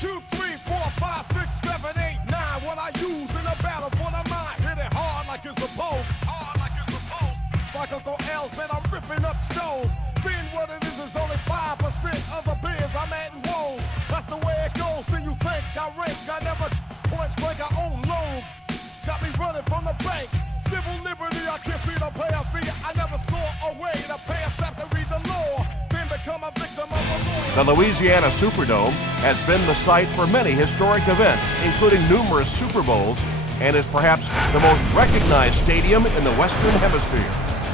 2, 3, 4, 5, 6, 7, 8, 9. What I use in a battle for the mind. Hit it hard like it's supposed. Like Uncle L said, I'm ripping up shows. Being what it is only 5% of the biz I'm adding woes. That's the way it goes. Then you think I rank. I never point blank. I own loans. Got me running from the bank. Civil liberty, I can't see the pay a fee. I never saw a way to pay a step to read the law. Then become a victim of a law. The Louisiana Superdome has been the site for many historic events, including numerous Super Bowls, and is perhaps the most recognized stadium in the Western Hemisphere.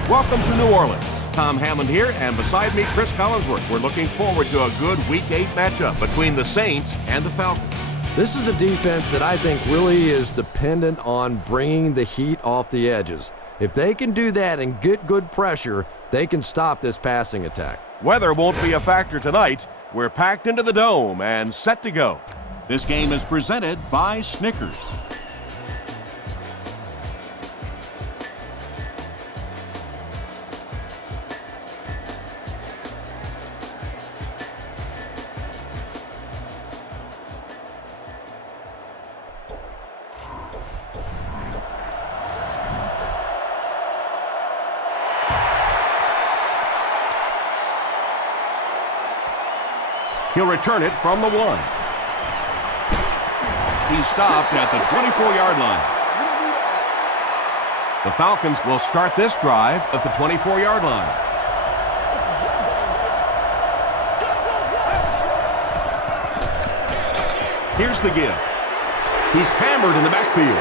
Welcome to New Orleans. Tom Hammond here, and beside me, Chris Collinsworth. We're looking forward to a good Week 8 matchup between the Saints and the Falcons. This is a defense that I think really is dependent on bringing the heat off the edges. If they can do that and get good pressure, they can stop this passing attack. Weather won't be a factor tonight. We're packed into the dome and set to go. This game is presented by Snickers. He'll return it from the 1. He's stopped at the 24-yard line. The Falcons will start this drive at the 24-yard line. Here's the give. He's hammered in the backfield.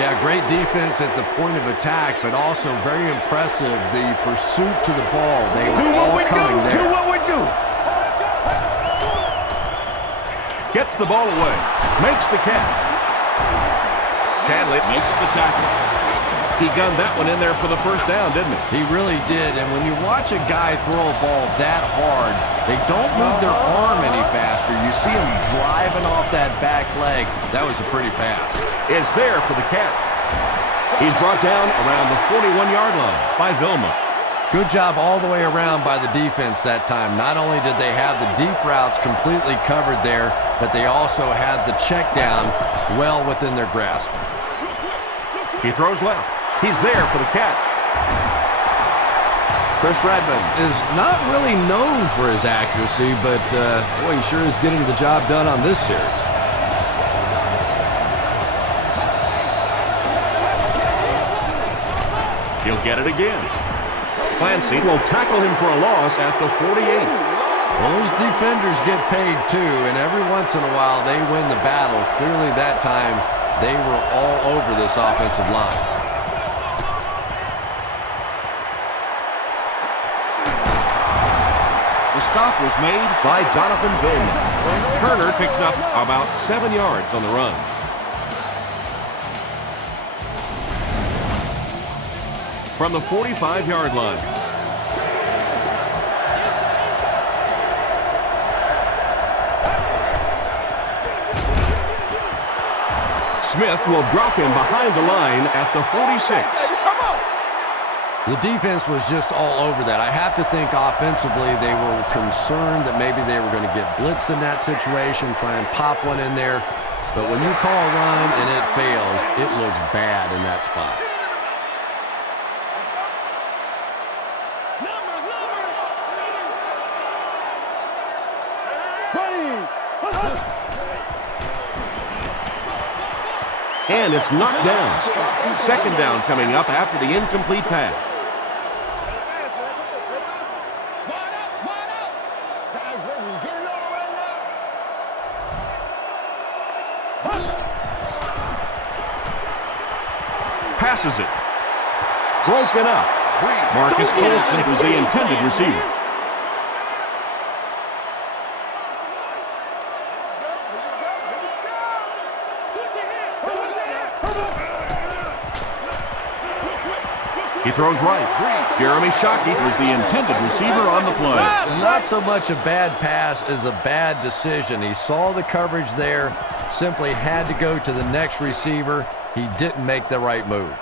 Yeah, great defense at the point of attack, but also very impressive, the pursuit to the ball. They were all coming there. Do what we do. Gets the ball away. Makes the catch. Shanley Makes the tackle. He gunned that one in there for the first down, didn't he? He really did, and when you watch a guy throw a ball that hard, they don't move their arm any faster. You see him driving off that back leg. That was a pretty pass. Is there for the catch. He's brought down around the 41-yard line by Vilma. Good job all the way around by the defense that time. Not only did they have the deep routes completely covered there, but they also had the check down well within their grasp. He throws left. He's there for the catch. Chris Redmond is not really known for his accuracy, but boy, he sure is getting the job done on this series. He'll get it again. Clancy will tackle him for a loss at the 48. Well, those defenders get paid too, and every once in a while they win the battle. Clearly that time they were all over this offensive line. The stop was made by Jonathan Vilma. Turner picks up about 7 yards on the run. From the 45-yard line. Smith will drop him behind the line at the 46. The defense was just all over that. I have to think offensively they were concerned that maybe they were going to get blitzed in that situation, try and pop one in there. But when you call a run and it fails, it looks bad in that spot. And it's knocked down. Second down coming up after the incomplete pass. Passes it. Broken up. Marcus Colston was the intended receiver. He throws right. Jeremy Shockey was the intended receiver on the play. Not so much a bad pass as a bad decision. He saw the coverage there, simply had to go to the next receiver. He didn't make the right move.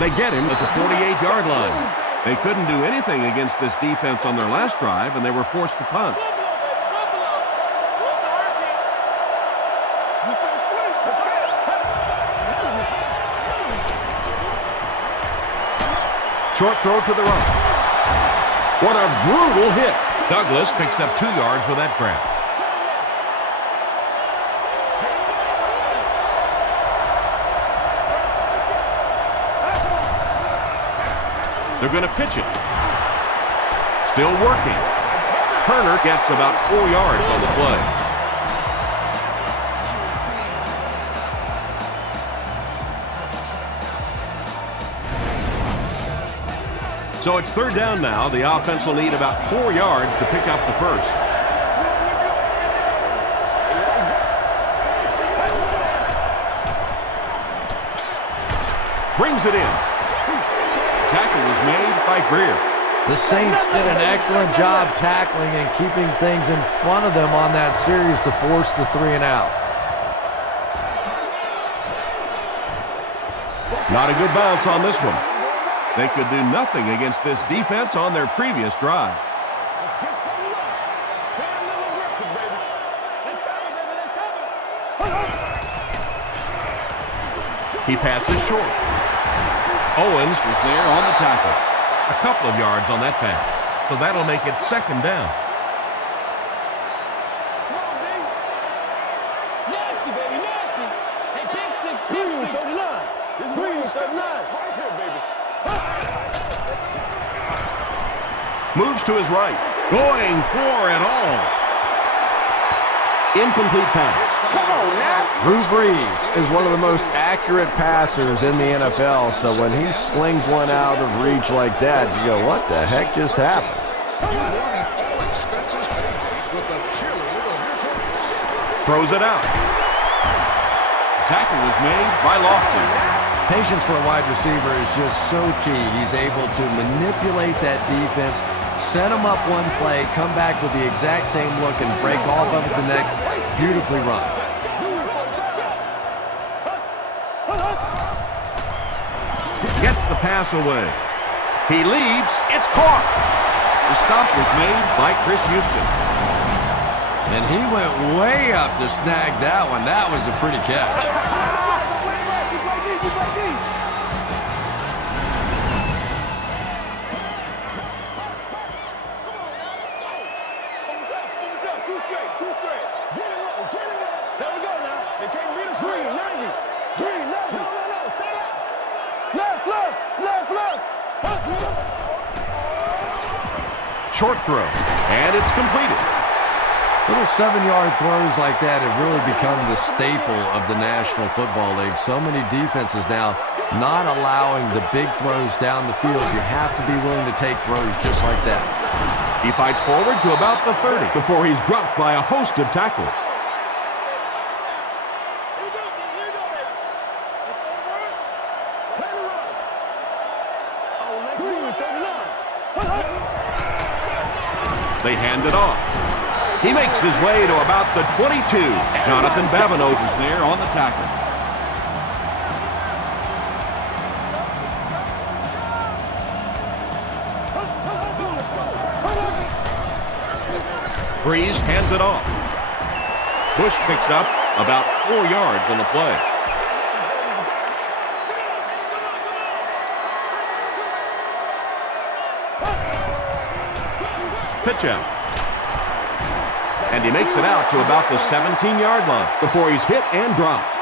They get him at the 48-yard line. They couldn't do anything against this defense on their last drive, and they were forced to punt. Short throw to the right. What a brutal hit. Douglas picks up 2 yards with that grab. They're going to pitch it. Still working. Turner gets about 4 yards on the play. So it's 3rd down now. The offense will need about 4 yards to pick up the first. Brings it in. Tackle was made by Greer. The Saints did an excellent job tackling and keeping things in front of them on that series to force the 3-and-out. Not a good bounce on this one. They could do nothing against this defense on their previous drive. Let's get something up. Play a little aggressive, baby. Let's go, baby. Let's go. He passes short. Owens was there on the tackle. A couple of yards on that pass. So that'll make it 2nd down. Come on, D. Nasty, baby, nasty. Hey, big six, 39. This is Green, 39. Right here, baby. Moves to his right. Going for it all. Incomplete pass. Come on, now. Drew Brees is one of the most accurate passers in the NFL, so when he slings one out of reach like that, you go, what the heck just happened? Throws it out. Tackle was made by Lofton. Patience for a wide receiver is just so key. He's able to manipulate that defense, set them up one play, come back with the exact same look, and break off of it the next. Beautifully run. Gets the pass away. He leaps. It's caught. The stop was made by Chris Houston. And he went way up to snag that one. That was a pretty catch. Short throw, and it's completed. Little 7-yard throws like that have really become the staple of the National Football League. So many defenses now not allowing the big throws down the field. You have to be willing to take throws just like that. He fights forward to about the 30 before he's dropped by a host of tackles. They hand it off. He makes his way to about the 22. Jonathan Babineau was there on the tackle. Breeze hands it off. Bush picks up about 4 yards on the play. Pitch out. And he makes it out to about the 17-yard line before he's hit and dropped.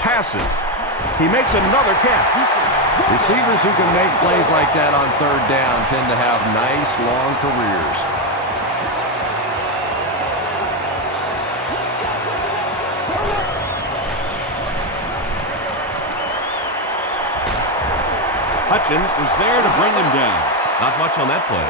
Passes. He makes another catch. Receivers who can make plays like that on 3rd down tend to have nice, long careers. Hutchins was there to bring him down. Not much on that play.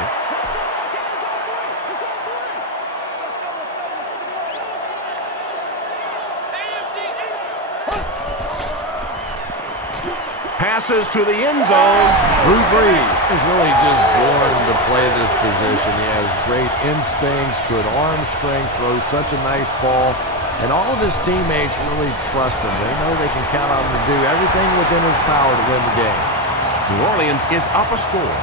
Passes to the end zone. Drew Brees is really just born to play this position. He has great instincts, good arm strength, throws such a nice ball, and all of his teammates really trust him. They know they can count on him to do everything within his power to win the game. New Orleans is up a score.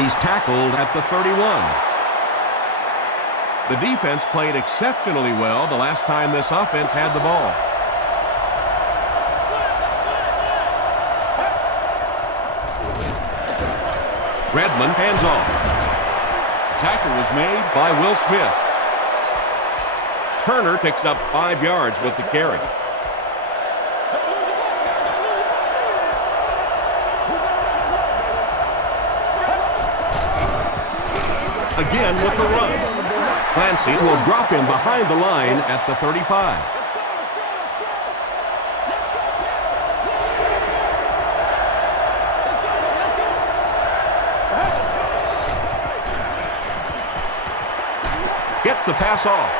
He's tackled at the 31. The defense played exceptionally well the last time this offense had the ball. Redmond hands off. The tackle was made by Will Smith. Turner picks up 5 yards with the carry. Again with the run. Clancy will drop him behind the line at the 35. Gets the pass off.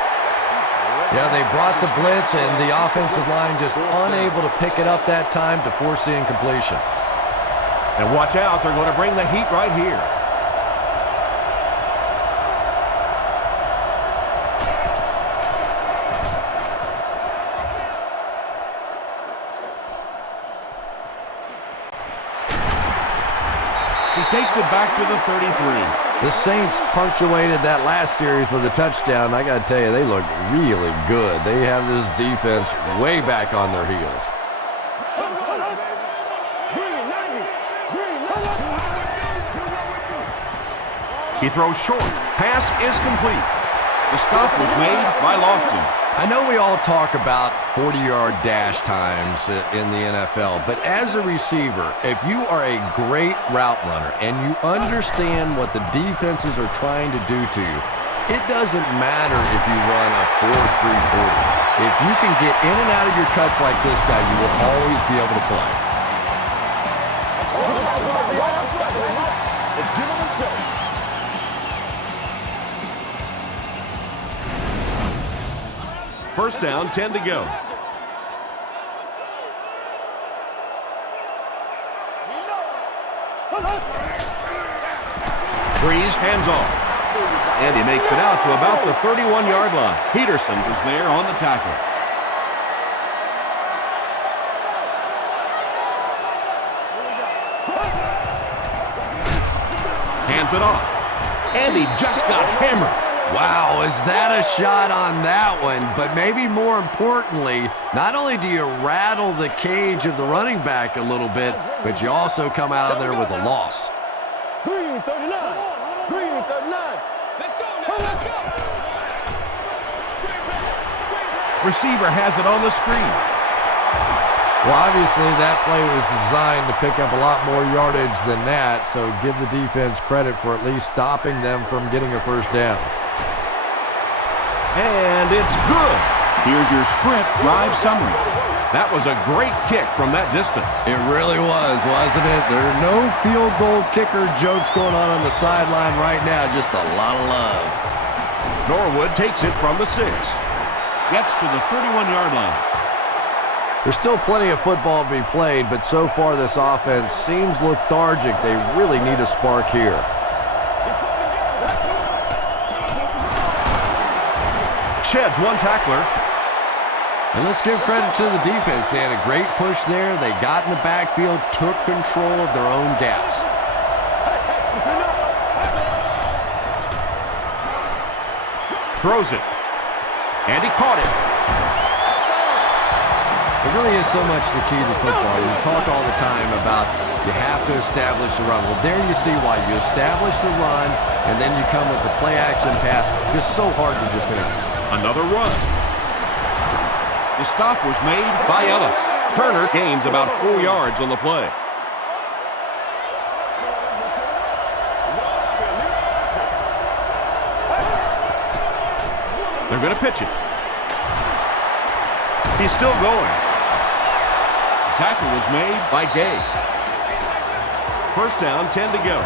Yeah, they brought the blitz, and the offensive line just unable to pick it up that time to force the incompletion. And watch out, they're going to bring the heat right here. He takes it back to the 33. The Saints punctuated that last series with a touchdown. I got to tell you, they look really good. They have this defense way back on their heels. He throws short. Pass is complete. The stop was made by Lofton. I know we all talk about 40-yard dash times in the NFL, but as a receiver, if you are a great route runner and you understand what the defenses are trying to do to you, it doesn't matter if you run a 4.340. If you can get in and out of your cuts like this guy, you will always be able to play. Let's give him a show. First down, 10 to go. Breeze hands off. And he makes it out to about the 31-yard line. Peterson was there on the tackle. Hands it off. And he just got hammered. Wow, is that a shot on that one? But maybe more importantly, not only do you rattle the cage of the running back a little bit, but you also come out of there with a loss. Green 39. Green 39. Let's go. Receiver has it on the screen. Well, obviously that play was designed to pick up a lot more yardage than that, so give the defense credit for at least stopping them from getting a first down. And it's good. Here's your sprint drive summary. That was a great kick from that distance. It really was, wasn't it? There are no field goal kicker jokes going on the sideline right now, just a lot of love. Norwood takes it from the 6. Gets to the 31-yard line. There's still plenty of football to be played, but so far this offense seems lethargic. They really need a spark here. Sheds one tackler. And let's give credit to the defense. They had a great push there. They got in the backfield, took control of their own gaps. Throws it. And he caught it. It really is so much the key to football. You talk all the time about you have to establish the run. Well, there you see why. You establish the run, and then you come with the play-action pass. Just so hard to defend. Another run. The stop was made by Ellis. Turner gains about 4 yards on the play. They're going to pitch it. He's still going. The tackle was made by Gay. First down, 10 to go.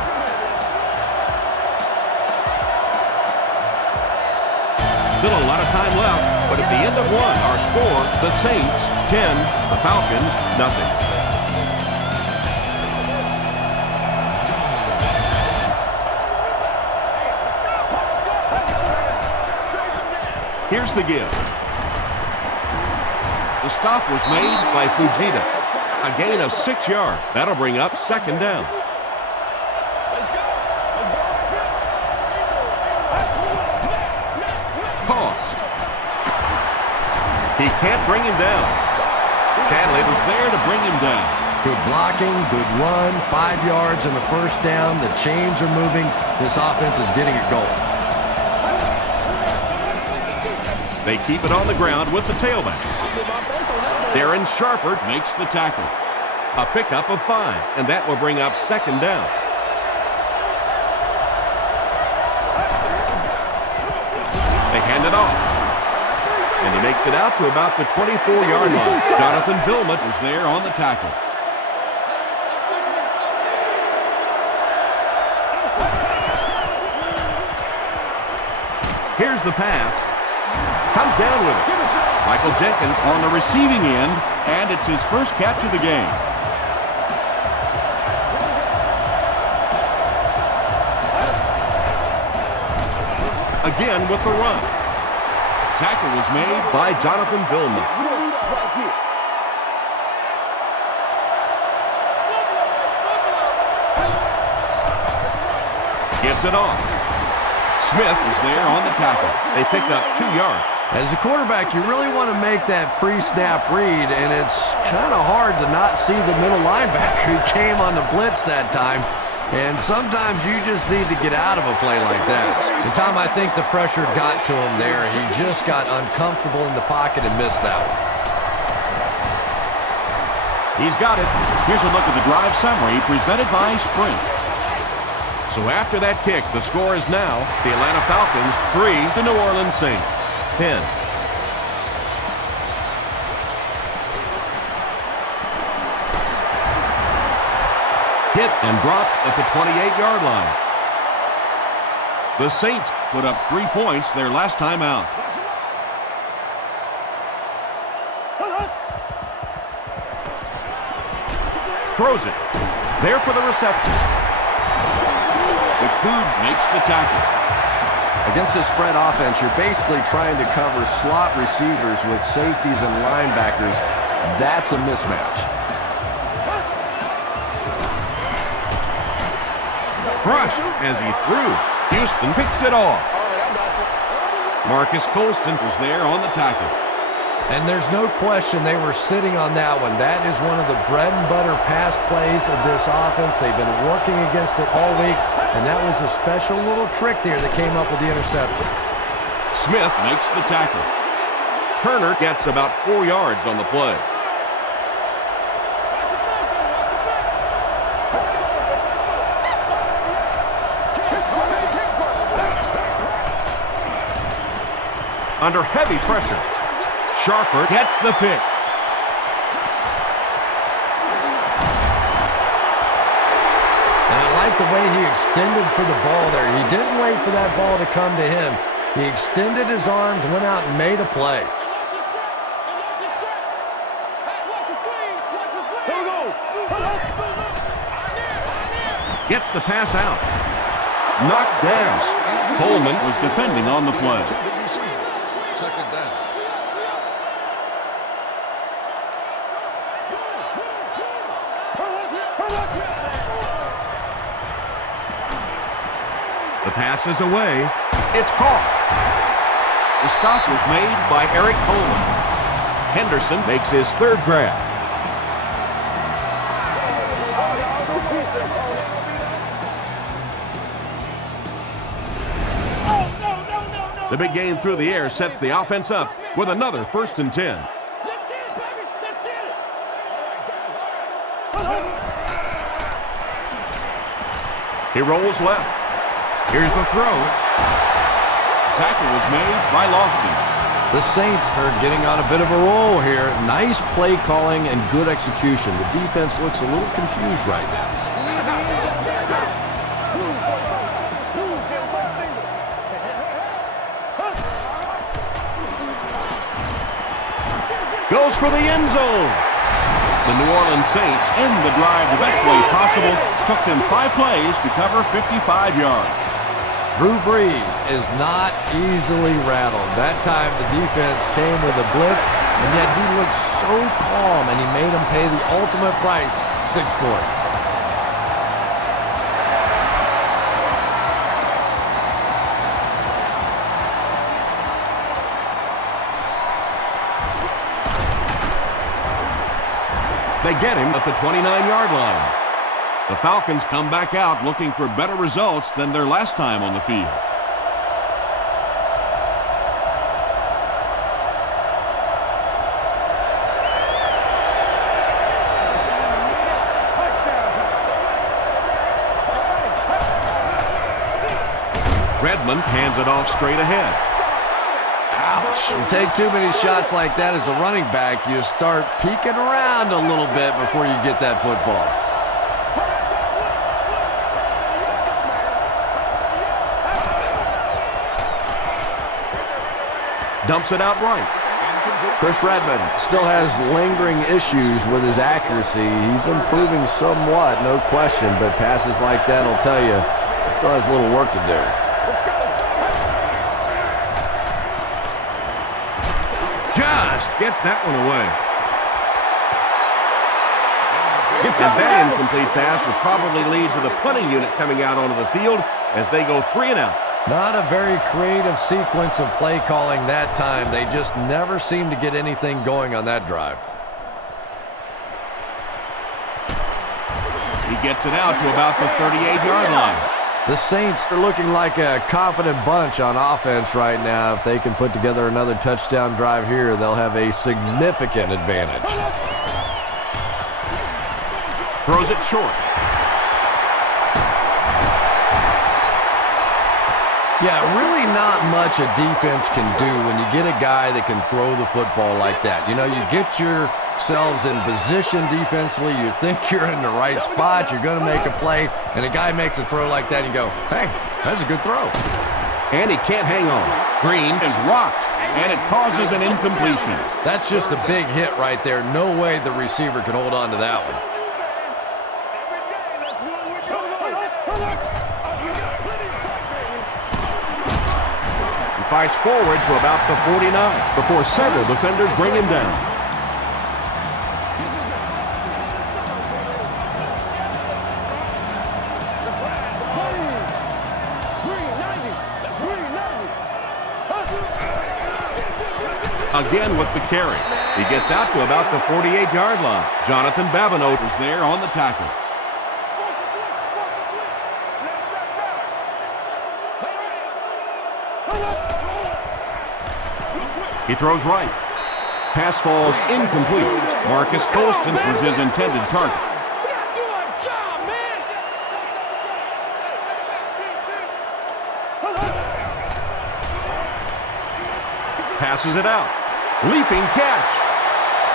Still a lot of time left, but at the end of one, our score, the Saints 10, the Falcons nothing. Here's the give. The stop was made by Fujita. A gain of 6 yards. That'll bring up second down. He can't bring him down. Shanley was there to bring him down. Good blocking, good run, 5 yards in the first down. The chains are moving. This offense is getting it going. They keep it on the ground with the tailback. Darren Sharper makes the tackle. A pickup of 5, and that will bring up 2nd down. They hand it off. And he makes it out to about the 24-yard line. Jonathan Vilmot is there on the tackle. Here's the pass. Comes down with it. Michael Jenkins on the receiving end, and it's his first catch of the game. Again with the run. Tackle was made by Jonathan Vilma. Gets it off. Smith was there on the tackle. They pick up 2 yards. As a quarterback, you really want to make that pre-snap read, and it's kind of hard to not see the middle linebacker who came on the blitz that time. And sometimes you just need to get out of a play like that. And Tom, I think the pressure got to him there. He just got uncomfortable in the pocket and missed that one. He's got it. Here's a look at the drive summary presented by Sprint. So after that kick, the score is now the Atlanta Falcons 3, the New Orleans Saints 10. Hit and dropped at the 28-yard line. The Saints put up 3 points their last time out. Throws it. There for the reception. McCood makes the tackle. Against a spread offense, you're basically trying to cover slot receivers with safeties and linebackers. That's a mismatch. Crushed as he threw. Houston picks it off. Marcus Colston was there on the tackle. And there's no question they were sitting on that one. That is one of the bread and butter pass plays of this offense. They've been working against it all week, and that was a special little trick there that came up with the interception. Smith makes the tackle. Turner gets about 4 yards on the play. Under heavy pressure. Sharper gets the pick. And I like the way he extended for the ball there. He didn't wait for that ball to come to him. He extended his arms, went out and made a play. Gets the pass out. Knocked down. Coleman was defending on the play. Second down. The pass is away. It's caught. The stop was made by Eric Coleman. Henderson makes his 3rd grab. The big gain through the air sets the offense up with another 1st and 10. He rolls left. Here's the throw. Tackle was made by Lofton. The Saints are getting on a bit of a roll here. Nice play calling and good execution. The defense looks a little confused right now. Goes for the end zone. The New Orleans Saints end the drive the best way possible. Took them 5 plays to cover 55 yards. Drew Brees is not easily rattled. That time the defense came with a blitz, and yet he looked so calm, and he made them pay the ultimate price, 6 points. They get him at the 29-yard line. The Falcons come back out looking for better results than their last time on the field. Redmond hands it off straight ahead. Ouch. You take too many shots like that as a running back, you start peeking around a little bit before you get that football. Dumps it out right. Chris Redmond still has lingering issues with his accuracy. He's improving somewhat, no question, but passes like that will tell you he still has a little work to do. Just gets that one away. And that incomplete pass will probably lead to the punting unit coming out onto the field as they go 3 and out. Not a very creative sequence of play calling that time. They just never seem to get anything going on that drive. He gets it out to about the 38-yard line. The Saints are looking like a confident bunch on offense right now. If they can put together another touchdown drive here, they'll have a significant advantage. Throws it short. Yeah, really not much a defense can do when you get a guy that can throw the football like that. You know, you get yourselves in position defensively, you think you're in the right spot, you're going to make a play, and a guy makes a throw like that, and you go, hey, that's a good throw. And he can't hang on. Green is rocked, and it causes an incompletion. That's just a big hit right there. No way the receiver could hold on to that one. Fights forward to about the 49 before several defenders bring him down. Again with the carry. He gets out to about the 48-yard line. Jonathan Babineau is there on the tackle. He throws right. Pass falls incomplete. Marcus Colston was his intended target. Passes it out. Leaping catch.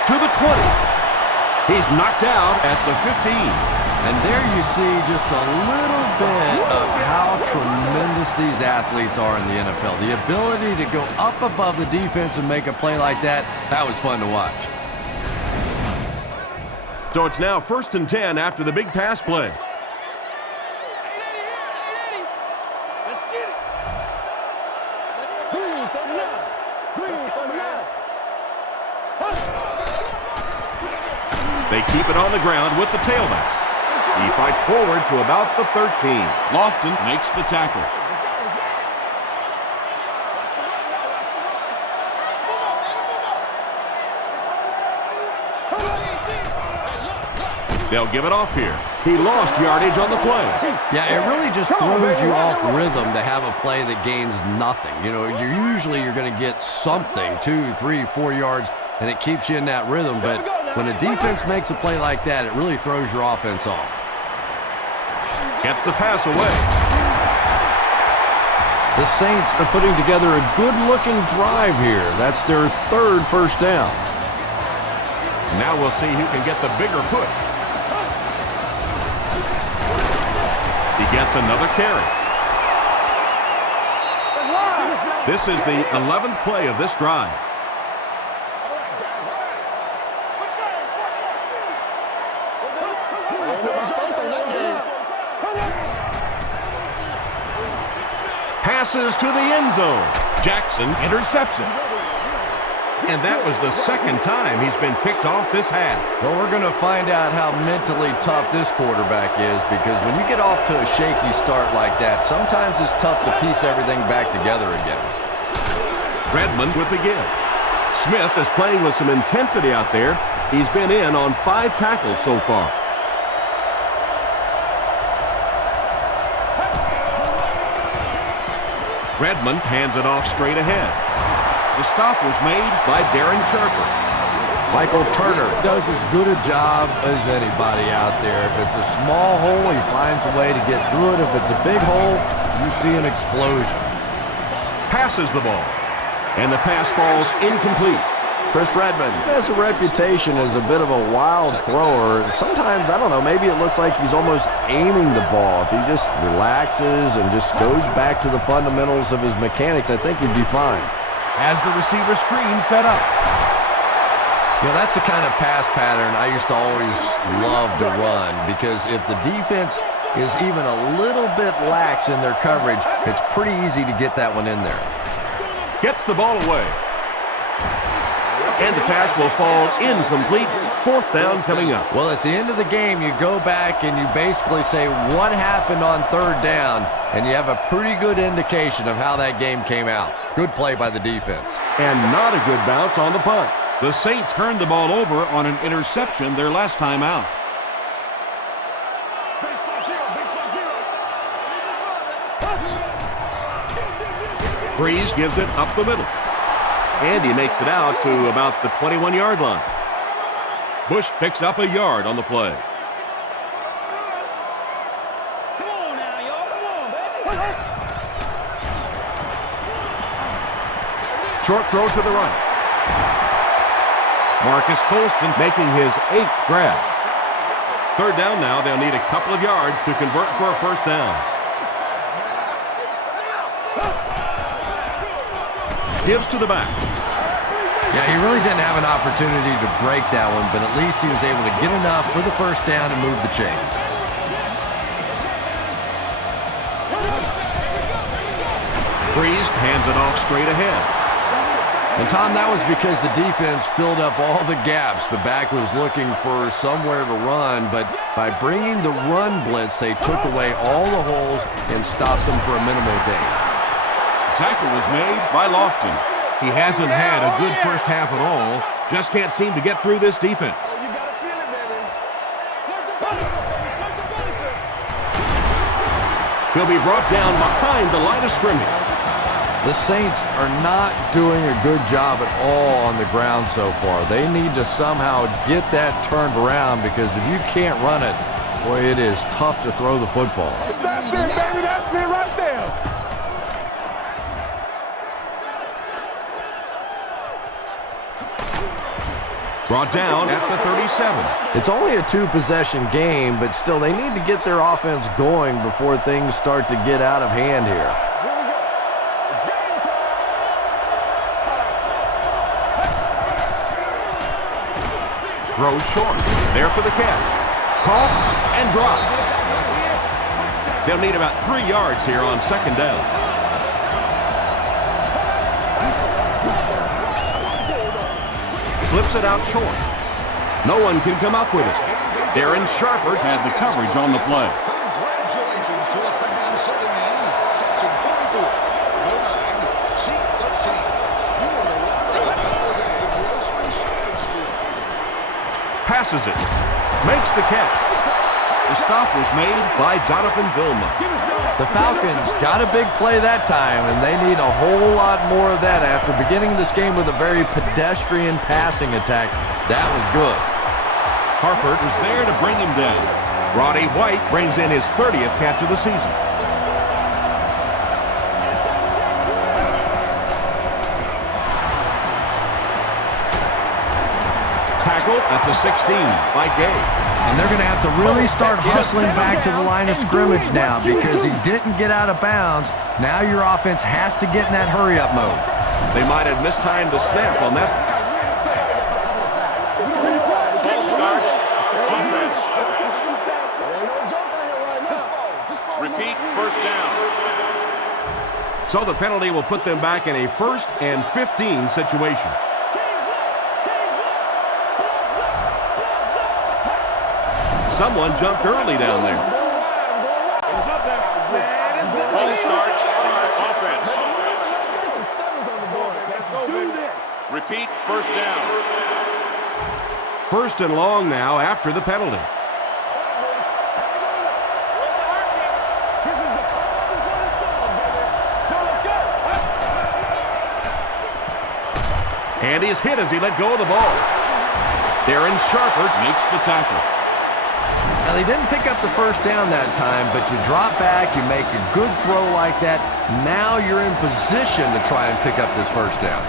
To the 20. He's knocked out at the 15. And there you see just a little bit of how tremendous these athletes are in the NFL. The ability to go up above the defense and make a play like that, that was fun to watch. So it's now 1st and 10 after the big pass play. They keep it on the ground with the tailback. He fights forward to about the 13. Lofton makes the tackle. They'll give it off here. He lost yardage on the play. Yeah, it really just throws you off rhythm to have a play that gains nothing. You know, you're going to get something, 2, 3, 4 yards, and it keeps you in that rhythm. But when a defense makes a play like that, it really throws your offense off. Gets the pass away. The Saints are putting together a good-looking drive here. That's their 3rd first down. Now we'll see who can get the bigger push. He gets another carry. This is the 11th play of this drive. Passes to the end zone. Jackson intercepts it. And that was the 2nd time he's been picked off this half. Well, we're going to find out how mentally tough this quarterback is, because when you get off to a shaky start like that, sometimes it's tough to piece everything back together again. Redmond with the give. Smith is playing with some intensity out there, He's been in on 5 tackles so far. Redmond hands it off straight ahead. The stop was made by Darren Sharper. Michael Turner does as good a job as anybody out there. If it's a small hole, he finds a way to get through it. If it's a big hole, you see an explosion. Passes the ball, and the pass falls incomplete. Chris Redmond has a reputation as a bit of a wild thrower. Sometimes, I don't know, maybe it looks like he's almost aiming the ball. If he just relaxes and just goes back to the fundamentals of his mechanics, I think he'd be fine. As the receiver screen set up. You know, that's the kind of pass pattern I used to always love to run, because if the defense is even a little bit lax in their coverage, it's pretty easy to get that one in there. Gets the ball away. And the pass will fall incomplete. 4th down coming up. Well, at the end of the game, you go back and you basically say what happened on 3rd down, and you have a pretty good indication of how that game came out. Good play by the defense. And not a good bounce on the punt. The Saints turned the ball over on an interception their last time out. Breeze gives it up the middle. And he makes it out to about the 21-yard line. Bush picks up a yard on the play. Come on now, y'all. Come on, baby. Short throw to the right. Marcus Colston making his 8th grab. 3rd down now. They'll need a couple of yards to convert for a 1st down. Gives to the back. Yeah, he really didn't have an opportunity to break that one, but at least he was able to get enough for the 1st down and move the chains. Breeze hands it off straight ahead. And, Tom, that was because the defense filled up all the gaps. The back was looking for somewhere to run, but by bringing the run blitz, they took away all the holes and stopped them for a minimal gain. Tackle was made by Lofton. He hasn't had a good first half at all. Just can't seem to get through this defense. You gotta feel it, baby. He'll be brought down behind the line of scrimmage. The Saints are not doing a good job at all on the ground so far. They need to somehow get that turned around, because if you can't run it, boy, it is tough to throw the football. That's it, baby. That's it right there. Brought down at the 37. It's only a 2-possession game, but still, they need to get their offense going before things start to get out of hand here. Throws short. There for the catch. Caught and dropped. They'll need about 3 yards here on 2nd down. Flips it out short. No one can come up with it. Darren Sharper had the coverage on the play. Congratulations to the fan sitting in section 44, row 9, seat 13. You are the winner of the grocery shopping spree. Passes it. Makes the catch. The stop was made by Jonathan Vilma. The Falcons got a big play that time, and they need a whole lot more of that after beginning this game with a very pedestrian passing attack. That was good. Harper was there to bring him down. Roddy White brings in his 30th catch of the season. Tackled at the 16 by Gay. And they're going to have to really start hustling back to the line of scrimmage now, because he didn't get out of bounds. Now your offense has to get in that hurry-up mode. They might have mistimed the snap on that. False start. Offense. Repeat, 1st down. So the penalty will put them back in a 1st and 15 situation. Someone jumped early down there. False start. Offense. Repeat, 1st down. First and long now after the penalty. And he's hit as he let go of the ball. Darren Sharper makes the tackle. Now, they didn't pick up the first down that time, but you drop back, you make a good throw like that. Now you're in position to try and pick up this first down.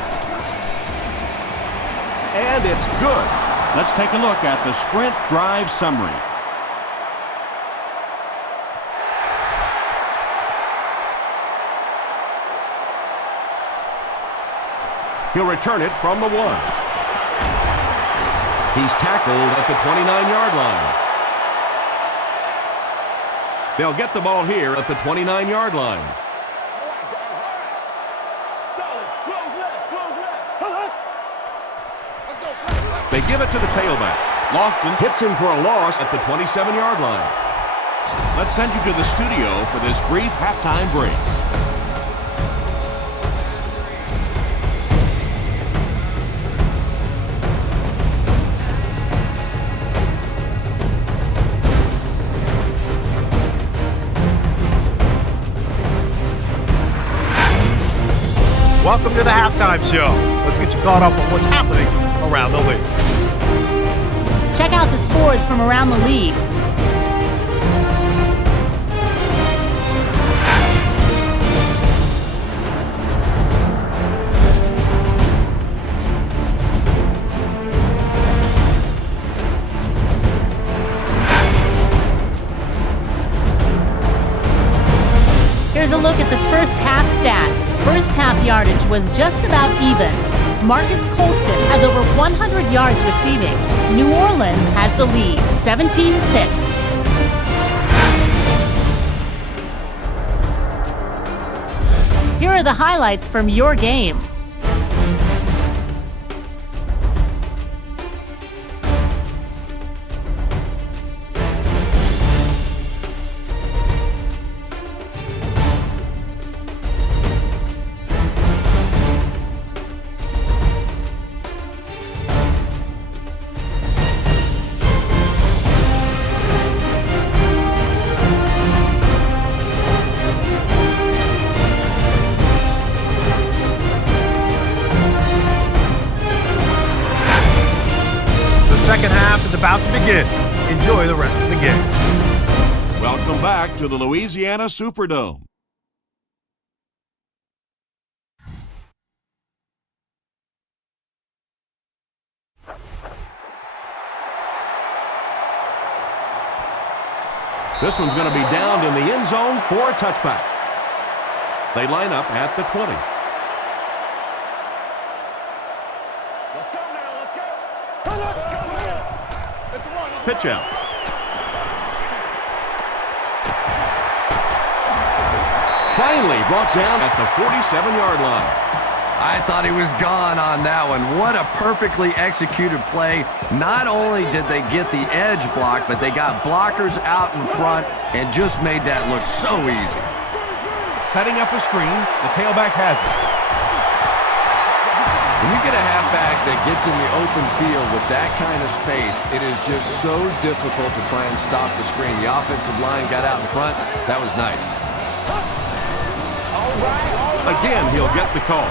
And it's good. Let's take a look at the sprint drive summary. He'll return it from the 1. He's tackled at the 29-yard line. They'll get the ball here at the 29-yard line. They give it to the tailback. Lofton hits him for a loss at the 27-yard line. Let's send you to the studio for this brief halftime break. Welcome to the halftime show. Let's get you caught up on what's happening around the league. Check out the scores from around the league. Here's a look at the first half stats. First half yardage was just about even. Marcus Colston has over 100 yards receiving. New Orleans has the lead, 17-6. Here are the highlights from your game. Second half is about to begin. Enjoy the rest of the game. Welcome back to the Louisiana Superdome. This one's going to be downed in the end zone for a touchback. They line up at the 20. Let's go now, let's go. Let's go now. It's a run. Pitch out. Finally brought down at the 47-yard line. I thought he was gone on that one. What a perfectly executed play. Not only did they get the edge blocked, but they got blockers out in front and just made that look so easy. Setting up a screen, the tailback has it. When you get a halfback that gets in the open field with that kind of space, it is just so difficult to try and stop the screen. The offensive line got out in front. That was nice. Again, he'll get the call.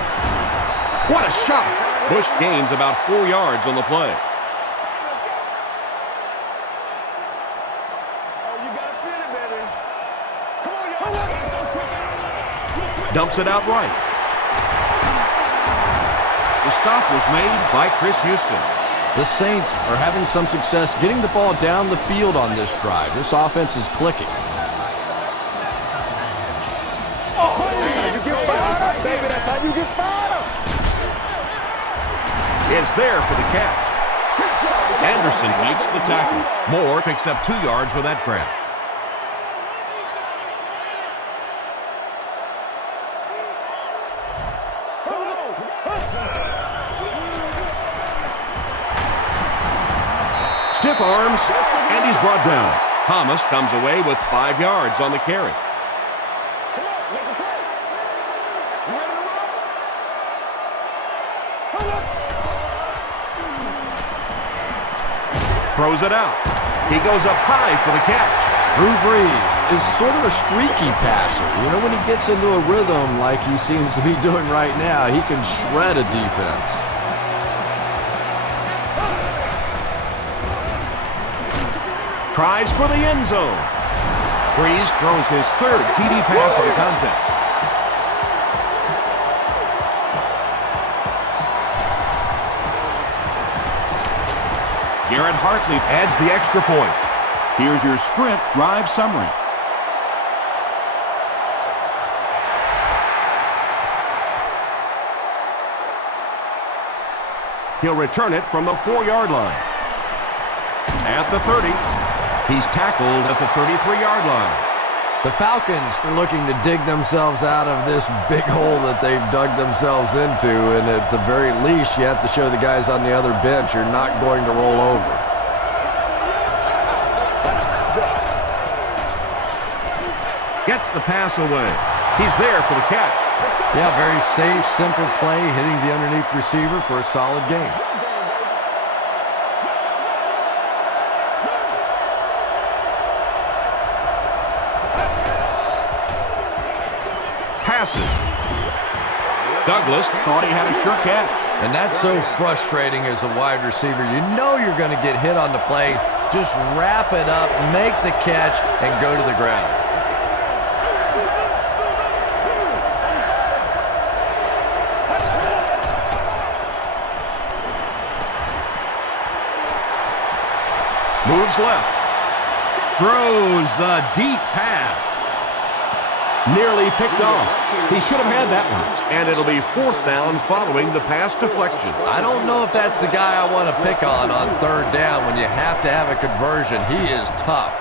What a shot! Bush gains about 4 yards on the play. Dumps it out right. The stop was made by Chris Houston. The Saints are having some success getting the ball down the field on this drive. This offense is clicking. Is there for the catch. Anderson makes the tackle. Moore picks up 2 yards with that grab. Stiff arms, and he's brought down. Thomas comes away with 5 yards on the carry. throws it out. He goes up high for the catch. Drew Brees is sort of a streaky passer. You know, when he gets into a rhythm like he seems to be doing right now, he can shred a defense. Tries for the end zone. Brees throws his third TD pass of the contest. Garrett Hartley adds the extra point. Here's your sprint drive summary. He'll return it from the 4-yard line. At the 30, he's tackled at the 33-yard line. The Falcons are looking to dig themselves out of this big hole that they've dug themselves into, and at the very least, you have to show the guys on the other bench you're not going to roll over. Gets the pass away. He's there for the catch. Yeah, very safe, simple play, hitting the underneath receiver for a solid gain. Passes. Douglas thought he had a sure catch. And that's so frustrating as a wide receiver. You know you're going to get hit on the play. Just wrap it up, make the catch, and go to the ground. Moves left. Throws the deep pass. Nearly picked off. He should have had that one. And it'll be 4th down following the pass deflection. I don't know if that's the guy I want to pick on 3rd down when you have to have a conversion. He is tough.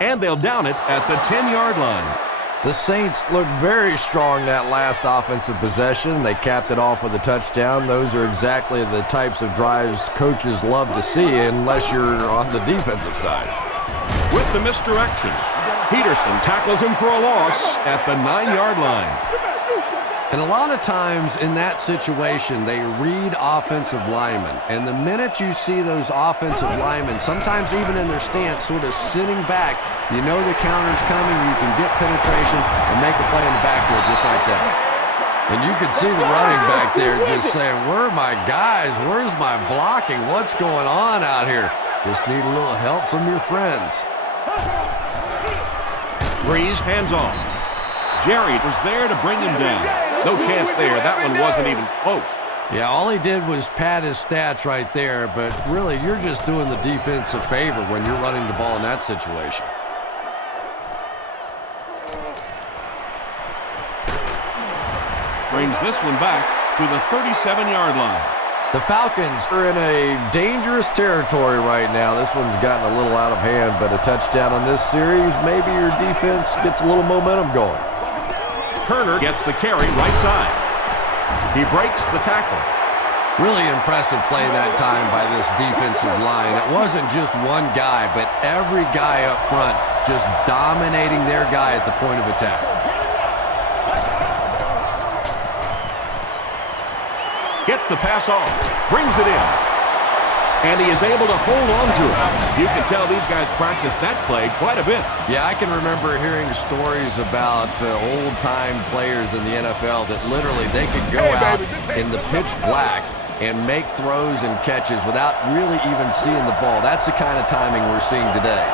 And they'll down it at the 10-yard line. The Saints look very strong that last offensive possession. They capped it off with a touchdown. Those are exactly the types of drives coaches love to see unless you're on the defensive side. With the misdirection, Peterson tackles him for a loss at the 9-yard line. And a lot of times in that situation, they read offensive linemen. And the minute you see those offensive linemen, sometimes even in their stance, sort of sitting back, you know the counter's coming, you can get penetration and make a play in the backfield just like that. And you can see the running back there just saying, where are my guys? Where's my blocking? What's going on out here? Just need a little help from your friends. Brees hands off. Jerry was there to bring him down. No chance there. That one wasn't even close. Yeah, all he did was pad his stats right there, but really you're just doing the defense a favor when you're running the ball in that situation. Brings this one back to the 37-yard line. The Falcons are in a dangerous territory right now. This one's gotten a little out of hand, but a touchdown on this series, maybe your defense gets a little momentum going. Turner gets the carry right side. He breaks the tackle. Really impressive play that time by this defensive line. It wasn't just one guy, but every guy up front just dominating their guy at the point of attack. Gets the pass off. Brings it in. And he is able to hold on to it. You can tell these guys practice that play quite a bit. Yeah, I can remember hearing stories about old-time players in the NFL that literally they could go out in the pitch black and make throws and catches without really even seeing the ball. That's the kind of timing we're seeing today.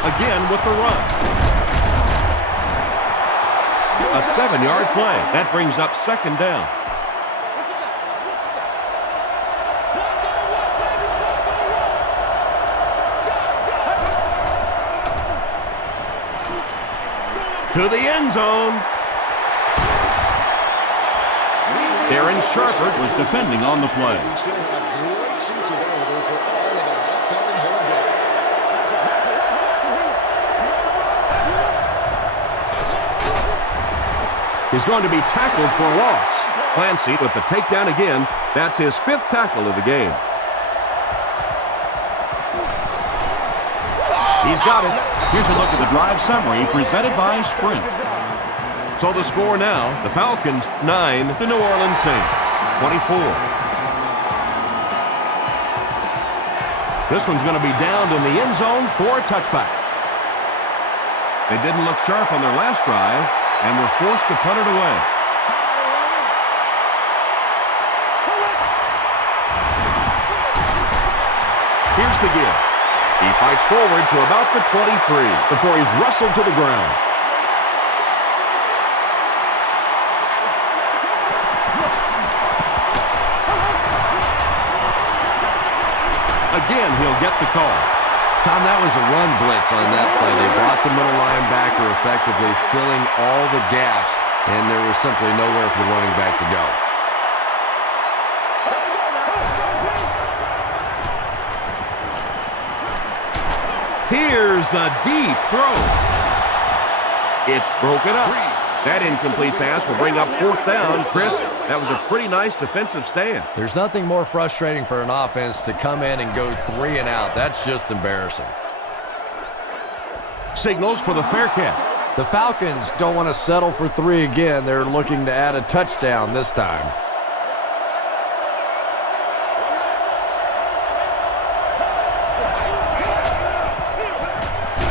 Again with the run. A 7-yard play. That brings up 2nd down. To the end zone. Darren Sharper was defending on the play. He's going to be tackled for a loss. Clancy with the takedown again. That's his 5th tackle of the game. He's got it. Here's a look at the drive summary presented by Sprint. So the score now, the Falcons 9, the New Orleans Saints 24. This one's going to be downed in the end zone for a touchback. They didn't look sharp on their last drive and were forced to punt it away. Here's the give. He fights forward to about the 23 before he's wrestled to the ground. Again, he'll get the call. Tom, that was a run blitz on that play. They brought the middle linebacker effectively filling all the gaps, and there was simply nowhere for the running back to go. Here's the deep throw. It's broken up. That incomplete pass will bring up 4th down. Chris, that was a pretty nice defensive stand. There's nothing more frustrating for an offense to come in and go 3 and out. That's just embarrassing. Signals for the fair catch. The Falcons don't want to settle for 3 again. They're looking to add a touchdown this time.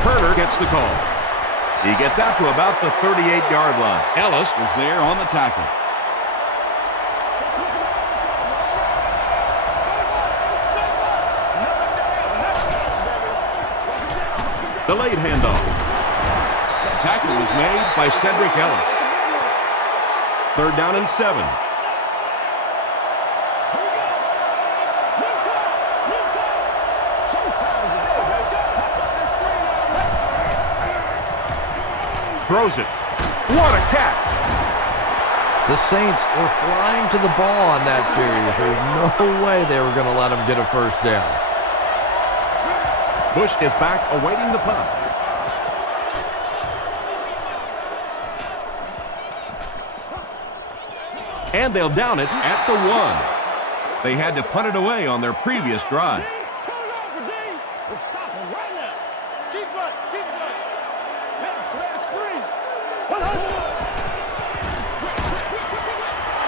Turner gets the call. He gets out to about the 38-yard line. Ellis was there on the tackle. Delayed handoff. The tackle was made By Cedric Ellis. 3rd down and 7. Throws it. What a catch! The Saints were flying to the ball on that series. There's no way they were going to let them get a first down. Bush is back awaiting the punt. And they'll down it at the 1. They had to punt it away on their previous drive. Let's stop him right now. Keep running. Keep running. Let him smash free.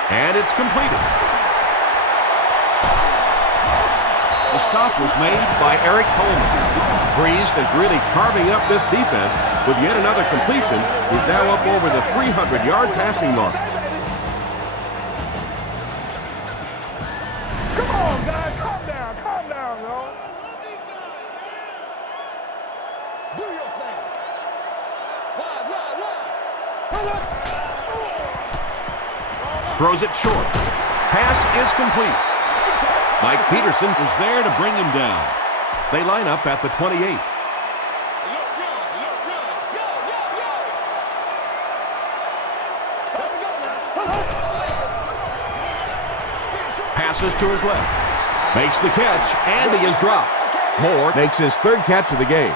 And it's completed. The stop was made By Eric Polamalu. Priest is really carving up this defense with yet another completion. He's now up over the 300-yard passing mark. Come on, guys. Calm down. Calm down, y'all. Do your thing. Run. Throws it short. Pass is complete. Mike Peterson was there to bring him down. They line up at the 28. Passes to his left. Makes the catch, and he is dropped. Moore makes his 3rd catch of the game.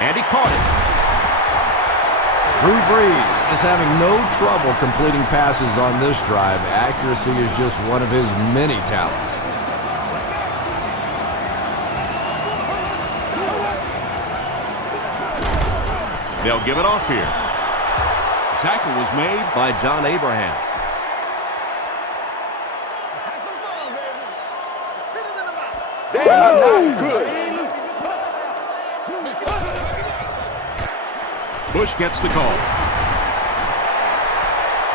And he caught it. Drew Brees is having no trouble completing passes on this drive. Accuracy is just one of his many talents. They'll give it off here. The tackle was made By John Abraham. Let's have some fun, baby. Let's hit him in the mouth. That's good. Bush gets the call.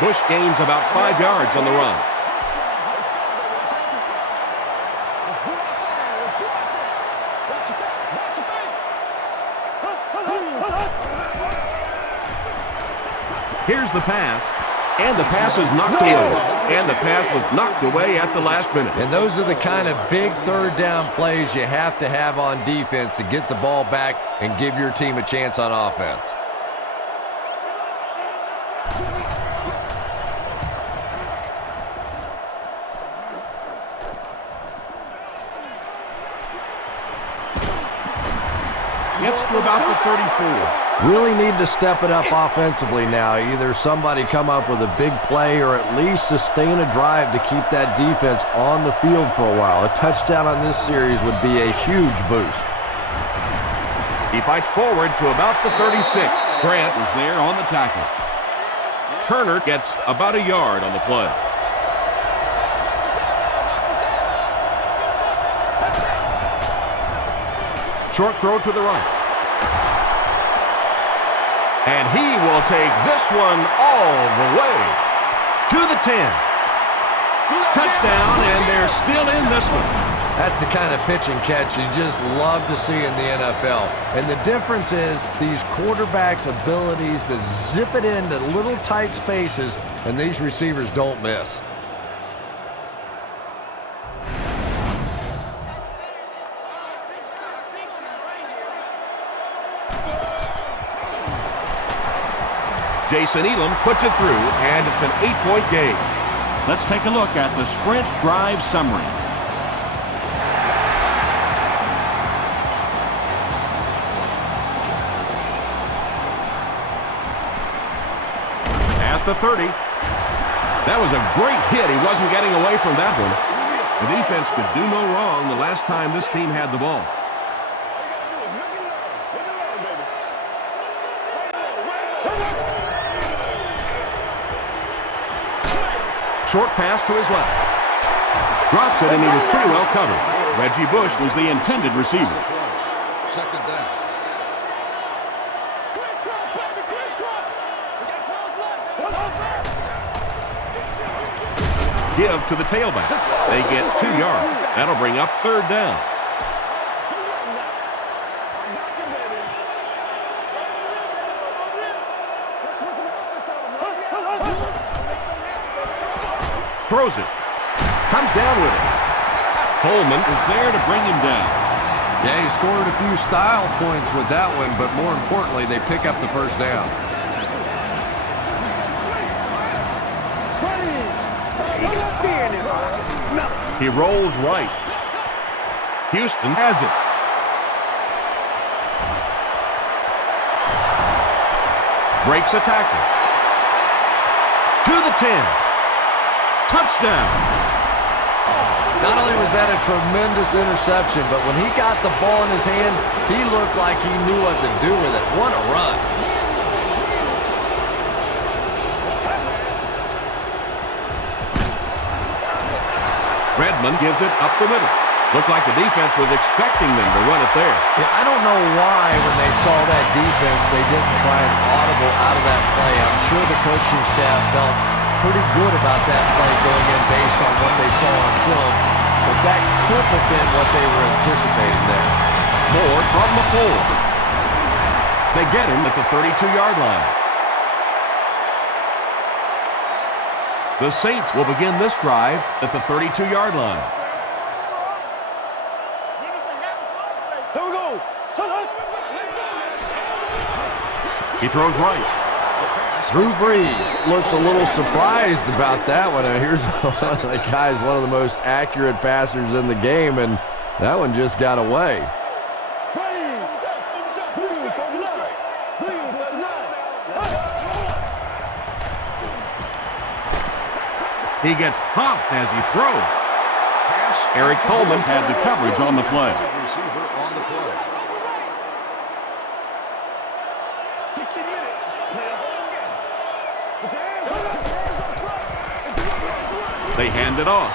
Bush gains about 5 yards on the run. Here's the pass. And the pass is knocked away. And the pass was knocked away at the last minute. And those are the kind of big 3rd down plays you have to have on defense to get the ball back and give your team a chance on offense. gets to about the 34. Really need to step it up offensively now. Either somebody come up with a big play or at least sustain a drive to keep that defense on the field for a while. A touchdown on this series would be a huge boost. He fights forward to about the 36. Grant was there on the tackle. Turner gets about a yard on the play. Short throw to the right. And he will take this one all the way to the 10. Touchdown, and they're still in this one. That's the kind of pitch and catch you just love to see in the NFL. And the difference is these quarterbacks' abilities to zip it into little tight spaces, and these receivers don't miss. Jason Elam puts it through, and it's an 8-point game. Let's take a look at the sprint drive summary. At the 30. That was a great hit. He wasn't getting away from that one. The defense could do no wrong the last time this team had the ball. Short pass to his left. Drops it, and he was pretty well covered. Reggie Bush was the intended receiver. Second down. Give to the tailback. They get 2 yards. That'll bring up 3rd down. Throws it. Comes down with it. Coleman is there to bring him down. Yeah, he scored a few style points with that one, but more importantly, they pick up the first down. He rolls right. Houston has it. Breaks a tackle. To the 10. Touchdown. Not only was that a tremendous interception, but when he got the ball in his hand, he looked like he knew what to do with it. What a run. Redmond gives it up the middle. Looked like the defense was expecting them to run it there. Yeah, I don't know why when they saw that defense, they didn't try an audible out of that play. I'm sure the coaching staff felt pretty good about that play going in based on what they saw on film, but that could have been what they were anticipating there. Moore from the 4. They get him at the 32-yard line. The Saints will begin this drive at the 32-yard line. Here we go. He throws right. Drew Brees looks a little surprised about that one. Here's one of the guys, one of the most accurate passers in the game, and that one just got away. He gets popped as he throws. Eric Coleman had the coverage on the play. Receiver on the play. 60 minutes. Play the whole game. They hand it off.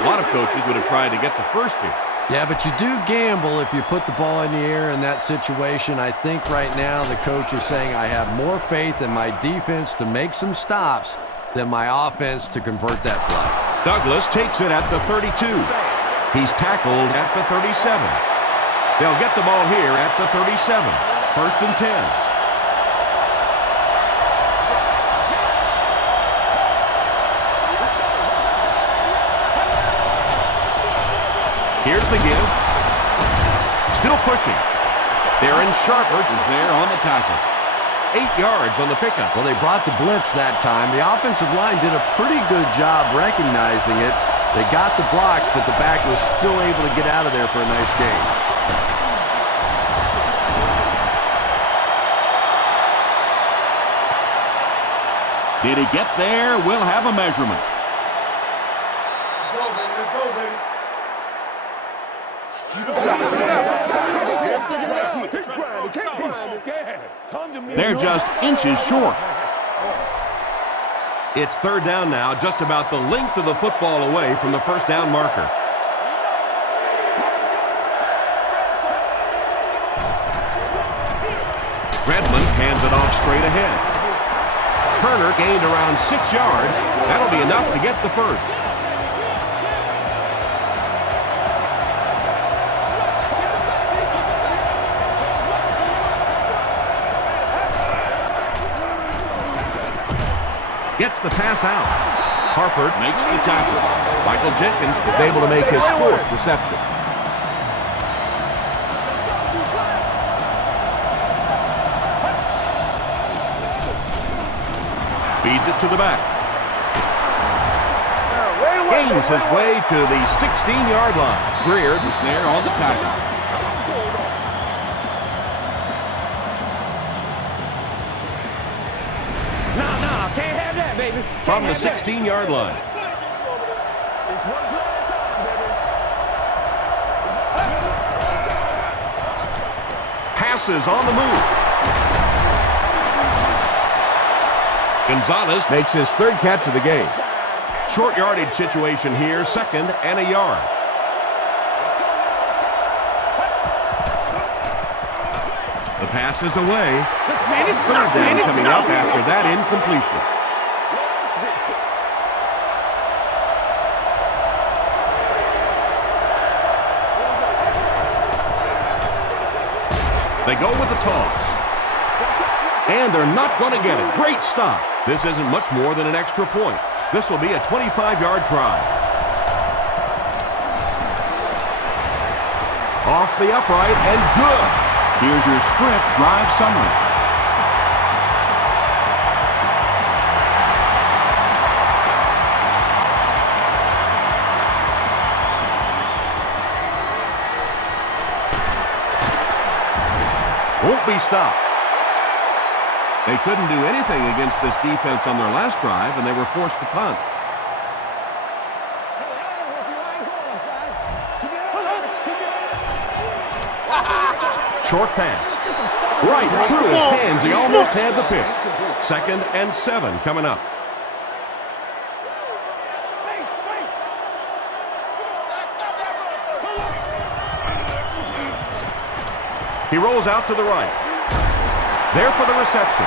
A lot of coaches would have tried to get the first here. Yeah, but you do gamble if you put the ball in the air in that situation. I think right now the coach is saying I have more faith in my defense to make some stops than my offense to convert that play. Douglas takes it at the 32. He's tackled at the 37. They'll get the ball here at the 37. 1st and 10. Here's the give. Still pushing. Darren Sharper is there on the tackle. 8 yards on the pickup. Well, they brought the blitz that time. The offensive line did a pretty good job recognizing it. They got the blocks, but the back was still able to get out of there for a nice gain. Did he get there? We'll have a measurement. Let's go, baby. Let's go, baby. They're just inches short. It's third down now, just about the length of the football away from the first down marker. Redmond hands it off straight ahead. Turner gained around 6 yards. That'll be enough to get the first. Gets the pass out. Harper makes the tackle. Michael Jenkins is able to make his fourth reception. Feeds it to the back. Gains his way to the 16-yard line. Greer is there on the tackle. From the 16-yard line. Passes on the move. Gonzalez makes his third catch of the game. Short yardage situation here, 2nd and a yard. The pass is away. Third down coming up after that incompletion. They go with the toss. And they're not going to get it. Great stop. This isn't much more than an extra point. This will be a 25-yard try. Off the upright and good. Here's your sprint drive summary. Won't be stopped. They couldn't do anything against this defense on their last drive, and they were forced to punt. Short pass. Right through his hands. He almost had the pick. 2nd and 7 coming up. He rolls out to the right. There for the reception.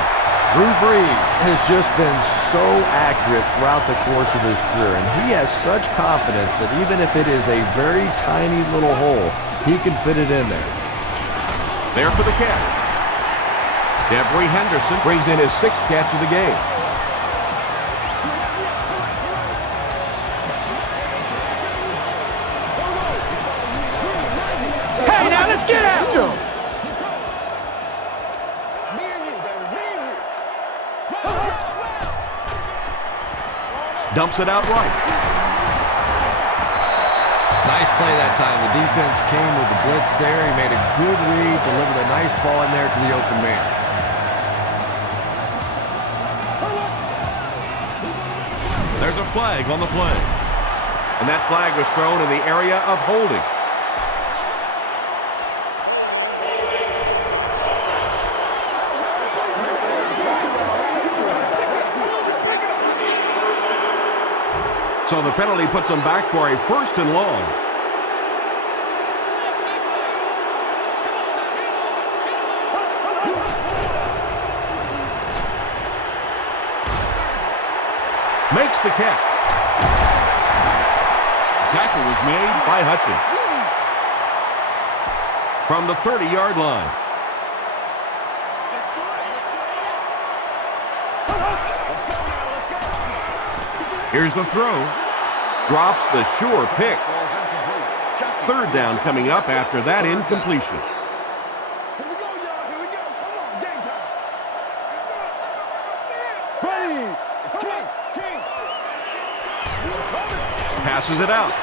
Drew Brees has just been so accurate throughout the course of his career, and he has such confidence that even if it is a very tiny little hole, he can fit it in there. There for the catch. Devery Henderson brings in his 6th catch of the game. Hey, now let's get after him. Dumps it out right. Nice play that time. The defense came with the blitz there. He made a good read, delivered a nice ball in there to the open man. There's a flag on the play. And that flag was thrown in the area of holding. So the penalty puts them back for a 1st and long. Makes the catch. Tackle was made By Hutchin. From the 30-yard line. Here's the throw. Drops the sure pick. 3rd down coming up after that incompletion. Passes it out.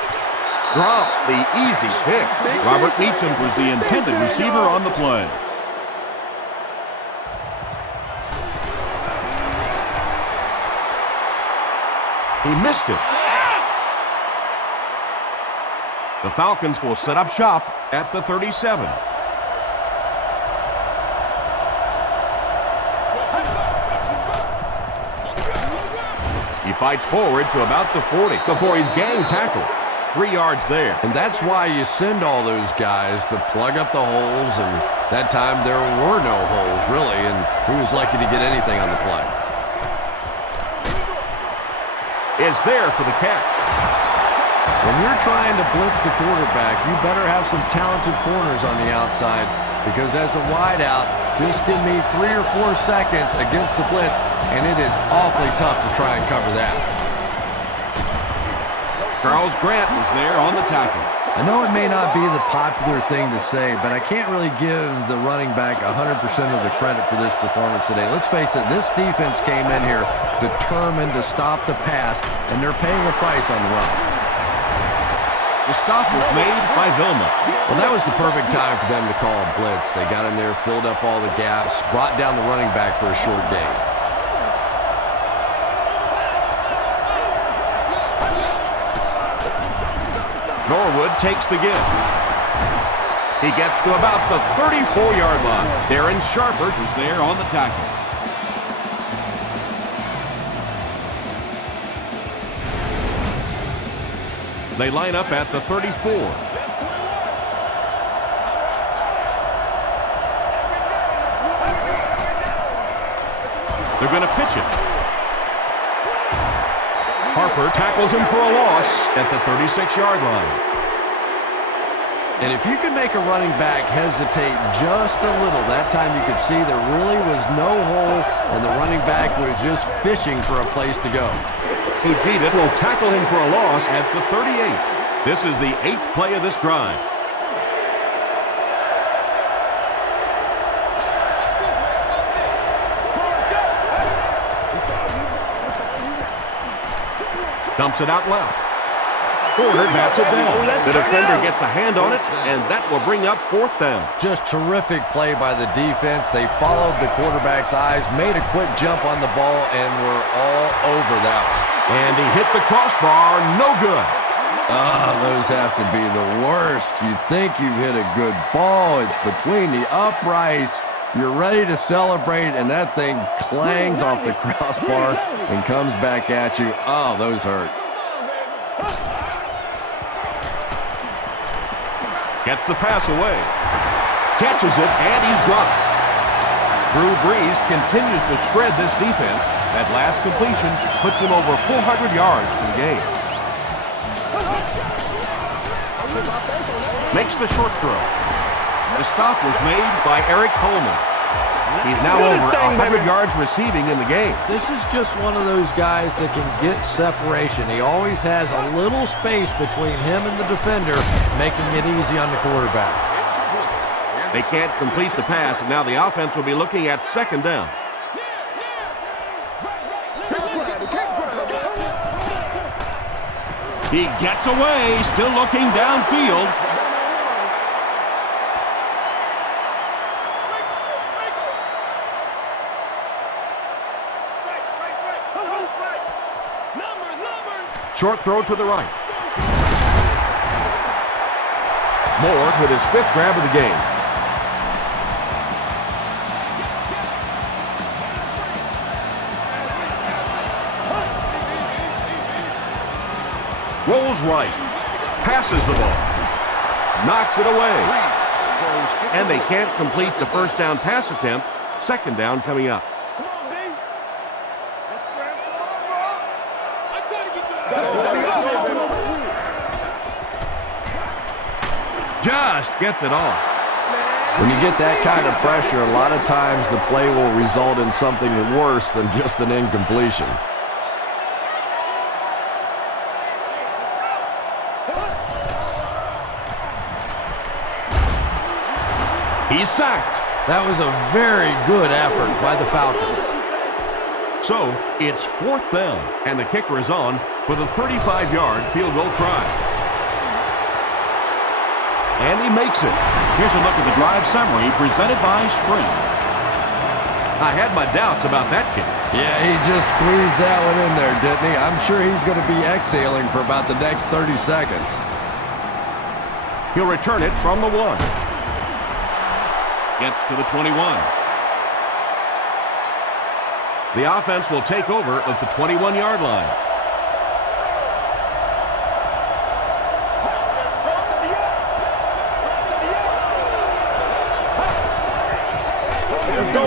Drops the easy pick. Robert Meacham was the intended receiver on the play. He missed it. The Falcons will set up shop at the 37. He fights forward to about the 40 before he's gang tackled. 3 yards there. And that's why you send all those guys to plug up the holes, and that time there were no holes, really, and he was lucky to get anything on the play. Is there for the catch. When you're trying to blitz the quarterback, you better have some talented corners on the outside, because as a wideout, just give me 3 or 4 seconds against the blitz, and it is awfully tough to try and cover that. Charles Grant was there on the tackle. I know it may not be the popular thing to say, but I can't really give the running back 100% of the credit for this performance today. Let's face it, this defense came in here determined to stop the pass, and they're paying a price on the run. The stop was made by Vilma. Well, that was the perfect time for them to call a blitz. They got in there, filled up all the gaps, brought down the running back for a short gain. Norwood takes the give. He gets to about the 34-yard line. Darren Sharper was there on the tackle. They line up at the 34. They're going to pitch it. Harper tackles him for a loss at the 36-yard line. And if you can make a running back hesitate just a little, that time you could see there really was no hole, and the running back was just fishing for a place to go. Fujita will tackle him for a loss at the 38. This is the 8th play of this drive. Dumps it out left. Porter bats it down. The defender gets a hand on it, and that will bring up 4th down. Just terrific play by the defense. They followed the quarterback's eyes, made a quick jump on the ball, and were all over that one. And he hit the crossbar, no good. Those have to be the worst. You think you've hit a good ball. It's between the uprights. You're ready to celebrate, and that thing clangs off the crossbar and comes back at you. Oh, those hurt. Gets the pass away. Catches it, and he's dropped. Drew Brees continues to shred this defense. That last completion puts him over 400 yards in the game. Makes the short throw. The stop was made by Eric Coleman. He's now over 100 yards receiving in the game. This is just one of those guys that can get separation. He always has a little space between him and the defender, making it easy on the quarterback. They can't complete the pass, and now the offense will be looking at 2nd down. He gets away, still looking downfield. Short throw to the right. Moore with his 5th grab of the game. Rolls right. Passes the ball. Knocks it away. And they can't complete the 1st down pass attempt. 2nd down coming up. Just gets it off. When you get that kind of pressure, a lot of times the play will result in something worse than just an incompletion. He's sacked. That was a very good effort by the Falcons. So it's 4th down, and the kicker is on for the 35-yard field goal try. And he makes it. Here's a look at the drive summary presented by Sprint. I had my doubts about that kick. Yeah, he just squeezed that one in there, didn't he? I'm sure he's going to be exhaling for about the next 30 seconds. He'll return it from the 1. Gets to the 21. The offense will take over at the 21-yard line.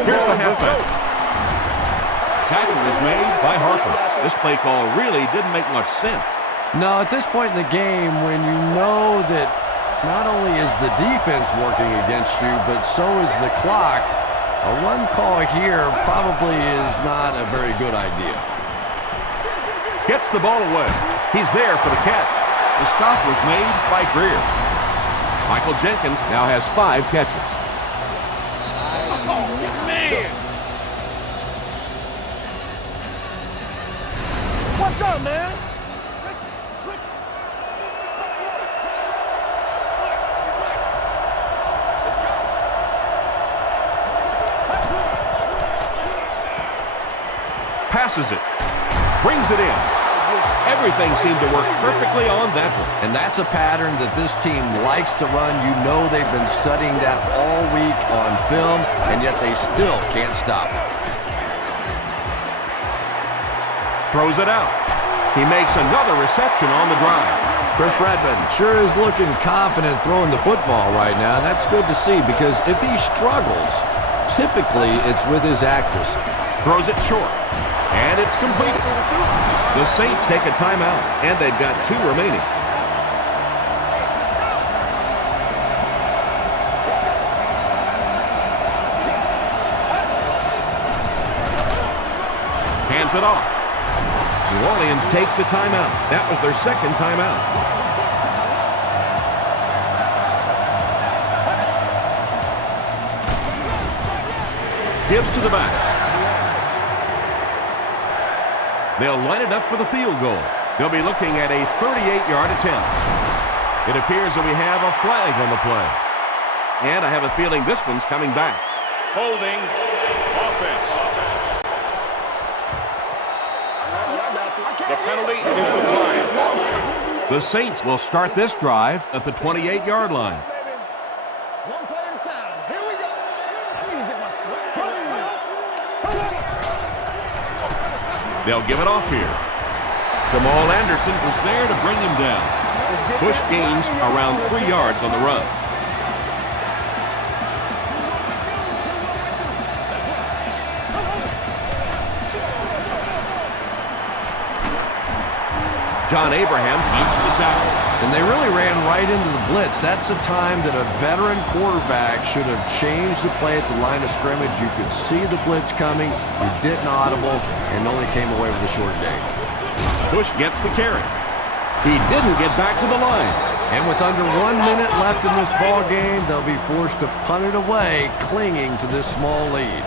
Here's the halfback. Tackle was made by Harper. This play call really didn't make much sense. No, at this point in the game, when you know that not only is the defense working against you, but so is the clock, a run call here probably is not a very good idea. Gets the ball away. He's there for the catch. The stop was made by Greer. Michael Jenkins now has 5 catches. What's up, man? Passes it. Brings it in. Everything seemed to work perfectly on that one. And that's a pattern that this team likes to run. You know they've been studying that all week on film, and yet they still can't stop it. Throws it out. He makes another reception on the drive. Chris Redmond sure is looking confident throwing the football right now. And that's good to see, because if he struggles, typically it's with his accuracy. Throws it short. And it's completed. The Saints take a timeout, and they've got 2 remaining. Hands it off. New Orleans takes a timeout. That was their 2nd timeout. Gives to the back. They'll line it up for the field goal. They'll be looking at a 38-yard attempt. It appears that we have a flag on the play. And I have a feeling this one's coming back. Holding offense. The penalty is declined. The Saints will start this drive at the 28-yard line. One play at a time. Here we go. I need to get my swag. They'll give it off here. Jamal Anderson was there to bring him down. Bush gains around 3 yards on the run. John Abraham makes the tackle. And they really ran right into the blitz. That's a time that a veteran quarterback should have changed the play at the line of scrimmage. You could see the blitz coming. He didn't audible and only came away with a short gain. Bush gets the carry. He didn't get back to the line. And with under 1 minute left in this ball game, they'll be forced to punt it away, clinging to this small lead.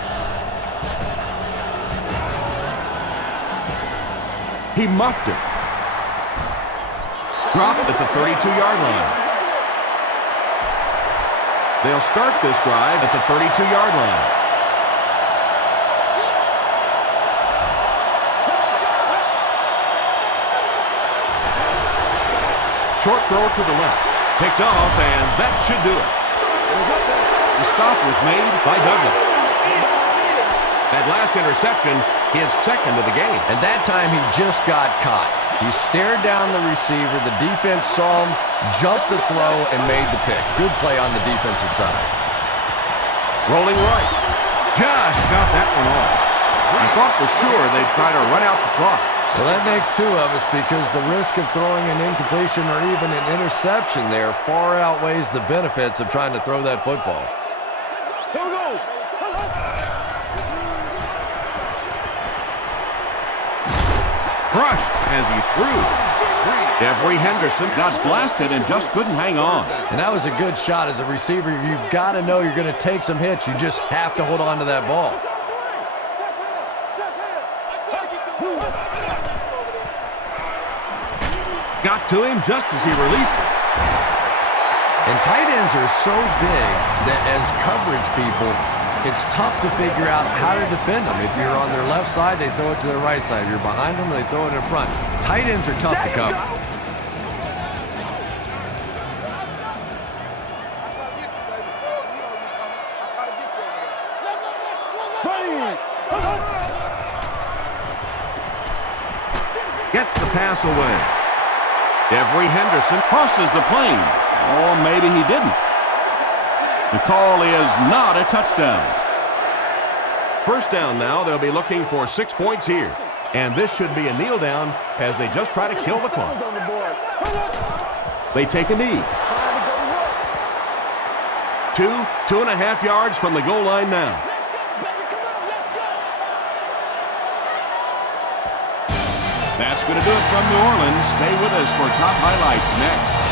He muffed it. Dropped at the 32-yard line. They'll start this drive at the 32-yard line. Short throw to the left. Picked off, and that should do it. The stop was made by Douglas. That last interception, his 2nd of the game. And that time he just got caught. He stared down the receiver, the defense saw him, jumped the throw, and made the pick. Good play on the defensive side. Rolling right. Just got that one off. I thought for sure they'd try to run out the clock. Well, that makes 2 of us, because the risk of throwing an incompletion or even an interception there far outweighs the benefits of trying to throw that football. Here we go. Crushed as he threw. Jeffrey Henderson got blasted and just couldn't hang on. And that was a good shot. As a receiver, you've got to know you're going to take some hits. You just have to hold on to that ball. Got to him just as he released it. And tight ends are so big that as coverage people, it's tough to figure out how to defend them. If you're on their left side, they throw it to their right side. If you're behind them, they throw it in front. Tight ends are tough to cover. Gets the pass away. Every Henderson crosses the plane. Or maybe he didn't. The call is not a touchdown. First down now. They'll be looking for 6 points here. And this should be a kneel down as they just try to kill the clock. They take a knee. 2.5 yards from the goal line now. That's going to do it from New Orleans. Stay with us for top highlights next.